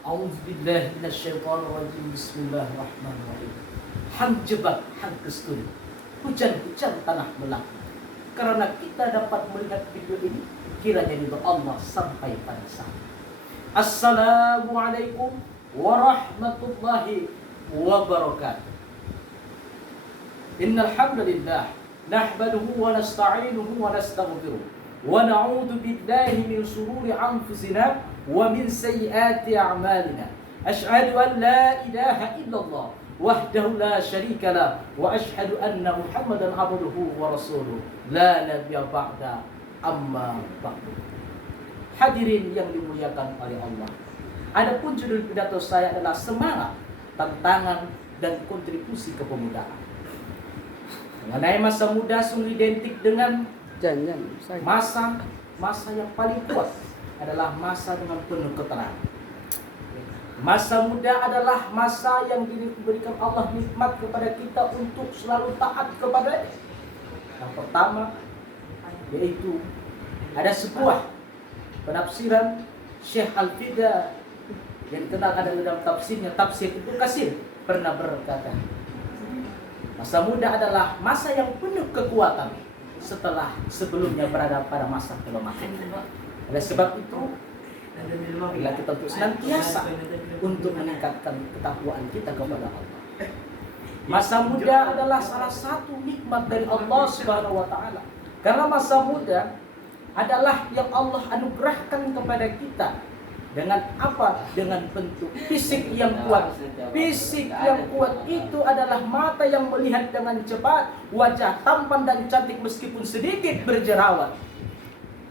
A'udzubillahi minasyaitonirrajim. Bismillahirrahmanirrahim. Hang jebak, hang kesturi. Hujan-hujan tanah melak. Karena kita dapat melihat video ini, kiranya ridho Allah sampai pada saat. Assalamualaikum warahmatullahi wabarakatuh. Innal hamdalillah nahmaduhu wa nasta'inuhu wa nastaghfiruh wa na'udzu billahi min shururi anfusina wa min sayyiati a'malina. Asyhadu an la ilaha illallah wahdahu la syarika lah wa asyhadu anna Muhammadan abduhu wa rasuluh la nabiyya ba'da amma ba'du. Hadirin yang dimuliakan oleh Allah. Adapun judul pidato saya adalah semangat, tantangan dan kontribusi kepemudaan. Mengenai masa muda sungguh identik dengan masa yang paling kuat adalah masa dengan penuh keterangan. Masa muda adalah masa yang diberikan Allah nikmat kepada kita untuk selalu taat kepada. Yang pertama yaitu ada sebuah penafsiran Syekh Al-Fida yang dikenal ada dalam tafsirnya, tafsir Ibnu Katsir, pernah berkata, masa muda adalah masa yang penuh kekuatan setelah sebelumnya berada pada masa kelemahan. Oleh sebab itu, bila kita untuk senantiasa untuk meningkatkan ketakwaan kita kepada Allah. Masa muda adalah salah satu nikmat dari Allah Subhanahu wa taala. Karena masa muda adalah yang Allah anugerahkan kepada kita. Dengan apa? Dengan bentuk fisik yang kuat. Fisik yang kuat itu adalah mata yang melihat dengan cepat, wajah tampan dan cantik meskipun sedikit berjerawat.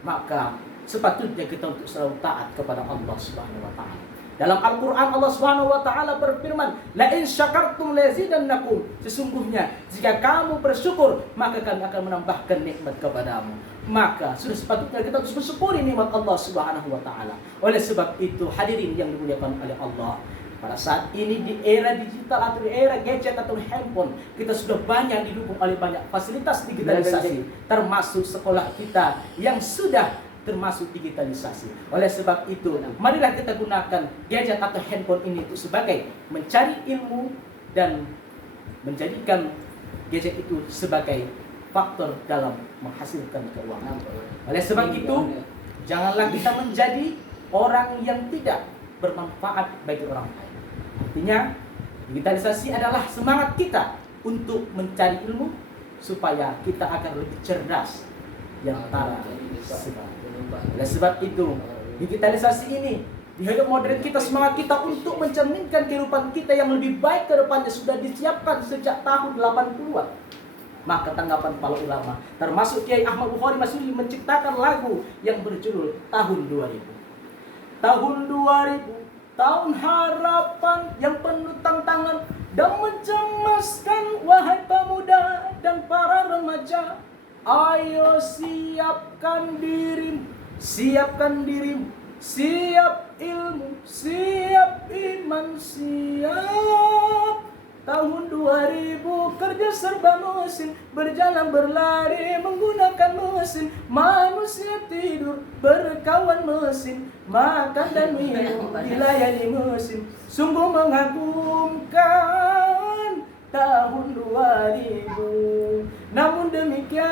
Maka sepatutnya kita untuk selalu taat kepada Allah Subhanahu wa taala. Dalam Al-Qur'an Allah Subhanahu wa taala berfirman, "La in syakartum lazidannakum." Sesungguhnya jika kamu bersyukur, maka kami akan menambahkan nikmat kepadamu. Maka sudah sepatutnya kita harus bersyukuri nikmat Allah Subhanahu wa taala. Oleh sebab itu, hadirin yang dimuliakan oleh Allah, pada saat ini di era digital atau di era gadget atau handphone, kita sudah banyak didukung oleh banyak fasilitas digitalisasi, termasuk sekolah kita yang sudah termasuk digitalisasi. Oleh sebab itu, marilah kita gunakan gadget atau handphone ini untuk sebagai mencari ilmu dan menjadikan gadget itu sebagai faktor dalam menghasilkan keuangan. Oleh sebab itu, janganlah kita menjadi orang yang tidak bermanfaat bagi orang lain. Artinya, digitalisasi adalah semangat kita untuk mencari ilmu supaya kita akan lebih cerdas di antara segala. Oleh sebab itu, digitalisasi ini di hidup modern kita, semangat kita untuk mencerminkan kehidupan kita yang lebih baik ke depannya sudah disiapkan sejak tahun 80-an. Maka tanggapan para ulama, termasuk Kiai Ahmad Bukhari Masudi, menciptakan lagu yang berjudul Tahun 2000. Tahun 2000, tahun harapan yang penuh tantangan dan mencemaskan, wahai pemuda dan para remaja. Ayo siapkan dirimu, siapkan dirimu, siap ilmu, siap iman, siap. Tahun 2000 kerja serba mesin, berjalan berlari menggunakan mesin, manusia tidur berkawan mesin, makan dan minum dilayani mesin. Sungguh mengagumkan tahun 2000. Namun demikian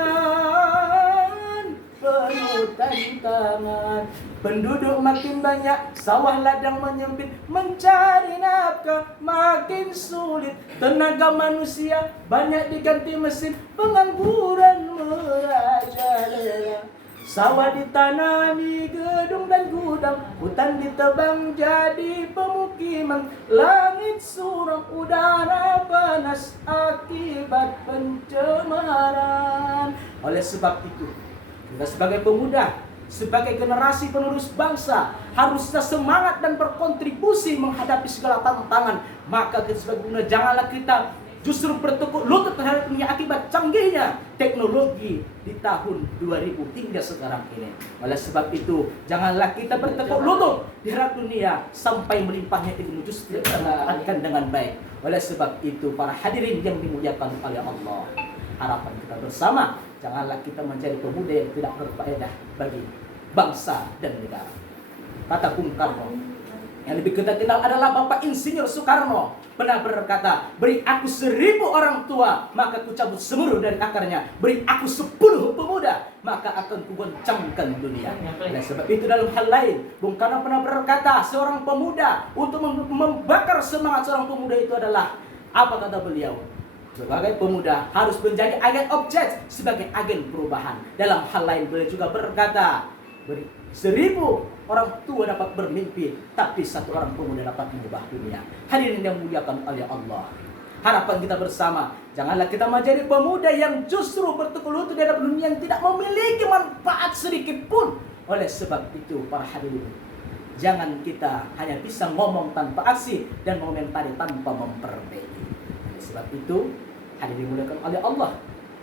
penuh tantangan, penduduk makin banyak, sawah ladang menyempit, mencari nafkah makin sulit, tenaga manusia banyak diganti mesin, pengangguran merajalela. Sawah ditanami gedung dan gudang, hutan ditebang jadi pemukiman, langit suram, udara panas akibat pencemaran. Oleh sebab itu, kita sebagai pemuda, sebagai generasi penerus bangsa, harusnya semangat dan berkontribusi menghadapi segala tantangan. Maka kita sebagai pemuda, janganlah kita justru bertekuk lutut terhadap dunia akibat canggihnya teknologi di tahun 2000 hingga sekarang ini. Oleh sebab itu, janganlah kita bertekuk lutut di harap dunia sampai melimpahnya ilmu, justru kita manfaatkan dengan baik. Oleh sebab itu, para hadirin yang dimuliakan oleh Allah, harapan kita bersama, janganlah kita menjadi pemuda yang tidak berfaedah bagi bangsa dan negara. Kata Bung Karno, Yang lebih kita kenal adalah Bapak Insinyur Soekarno. Pernah berkata, beri aku 1000 orang tua, maka ku cabut seluruh dari akarnya. Beri aku 10 pemuda, maka akan ku goncangkan dunia. Oleh sebab itu dalam hal lain, Bung Karno pernah berkata, seorang pemuda, untuk membakar semangat seorang pemuda itu adalah, apa kata beliau? Sebagai pemuda harus menjadi agen objek, sebagai agen perubahan. Dalam hal lain beliau juga berkata, 1000 orang tua dapat bermimpi, tapi 1 orang pemuda dapat mengubah dunia. Hadirin yang muliakan oleh Allah, harapan kita bersama, janganlah kita menjadi pemuda yang justru bertukar lutut di hadapan dunia yang tidak memiliki manfaat sedikit pun. Oleh sebab itu para hadirin, jangan kita hanya bisa ngomong tanpa aksi dan mengomentari tanpa memperbaiki. Oleh sebab itu, hadirin dimuliakan oleh Allah,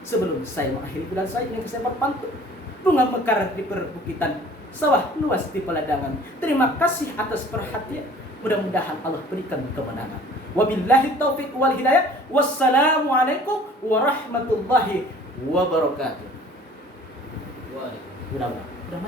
sebelum saya mengakhiri bulan saya ini, saya berpantun. Bunga mekar di perbukitan, sawah luas di peladangan. Terima kasih atas perhatian. Mudah-mudahan Allah berikan kemenangan. Wabillahi taufiq wal hidayah. Wassalamualaikum warahmatullahi wabarakatuh. Mudah-mudahan.